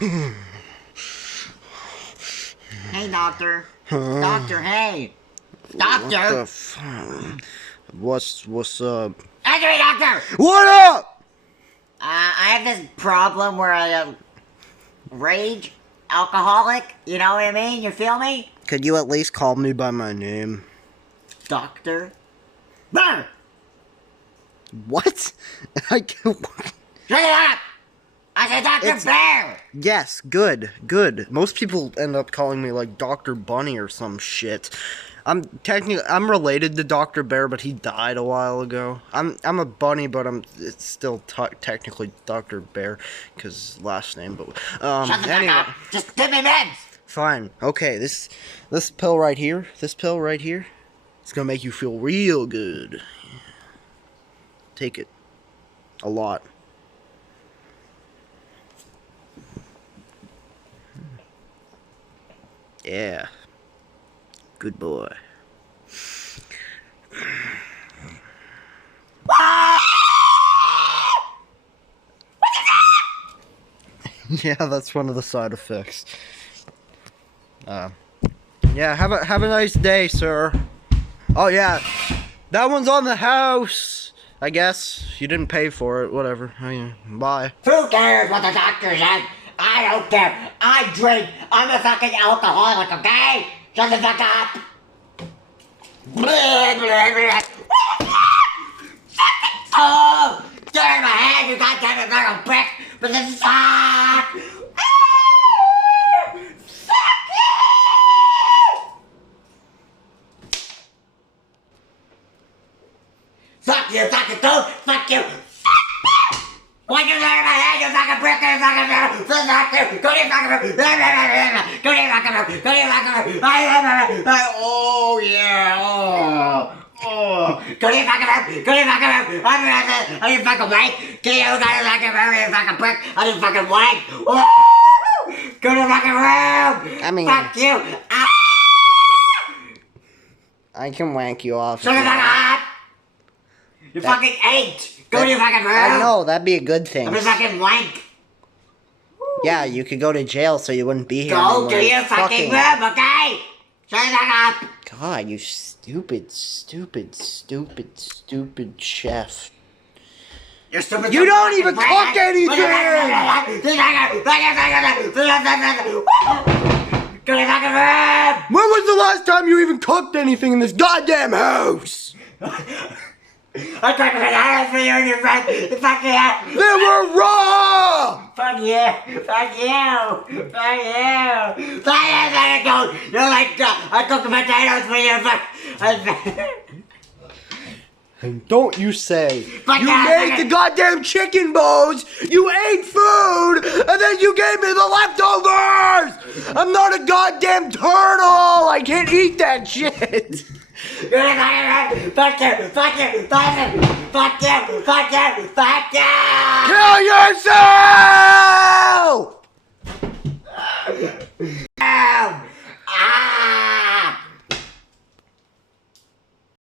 Hey, doctor. Doctor, hey. Doctor. What's up? Answer me, doctor. What up? I have this problem where I rage, alcoholic. You know what I mean? You feel me? Could you at least call me by my name? Doctor. Brr! What? Shut it up! I said Dr. Bear! Yes, good. Most people end up calling me like Dr. Bunny or some shit. I'm related to Dr. Bear, but he died a while ago. I'm a bunny, but it's still technically Dr. Bear, cause last name. But Shut the fuck up! Just give me meds! Fine. Okay, this pill right here, it's gonna make you feel real good. Take it. A lot. Yeah. Good boy. Yeah, that's one of the side effects. Yeah, have a nice day, sir. Oh yeah, that one's on the house. I guess you didn't pay for it. Whatever. Bye. Who cares what the doctor said? I don't care. I drink. I'm a fucking alcoholic, okay? Shut the fuck up. Oh, get out of my head, you goddamn it, little prick. But this is fuck. Fuck you, fucking dude! Fuck you! Why you out of my head, you fucking prick, you fucking fuck you! Go to your fucking room! Go to your fucking room! Go to your fucking room! Oh, yeah! Oh! Go to your fucking room! Go to your fucking room! Are you fucking wank? Get you out of your fucking room, you fucking prick! Are you fucking wank? Go to your fucking room! I mean... Fuck you! I can wank you off. Shut the fuck up! You fucking ate! Go to your fucking room! I know, that'd be a good thing. I'm a fucking wank! Yeah, you could go to jail so you wouldn't be here Go anymore. to your fucking room, okay? Shut the fuck up! God, you stupid chef. You're stupid. You don't even cook anything! Go to your fucking room! When was the last time you even cooked anything in this goddamn house? I tried to make hours for you and your friend. Fuck you! They were raw! Fuck you! Fuck you! Fuck you! Fuck you! Fuck you! You're like, I cooked potatoes for you. And don't you say, Fuck you yeah, made the goddamn chicken bones, you ate food, and then you gave me the leftovers! I'm not a goddamn turtle! I can't eat that shit! You're a fuck you! Fuck you! Fuck you! Fuck you! Fuck you! Fuck you! Kill yourself!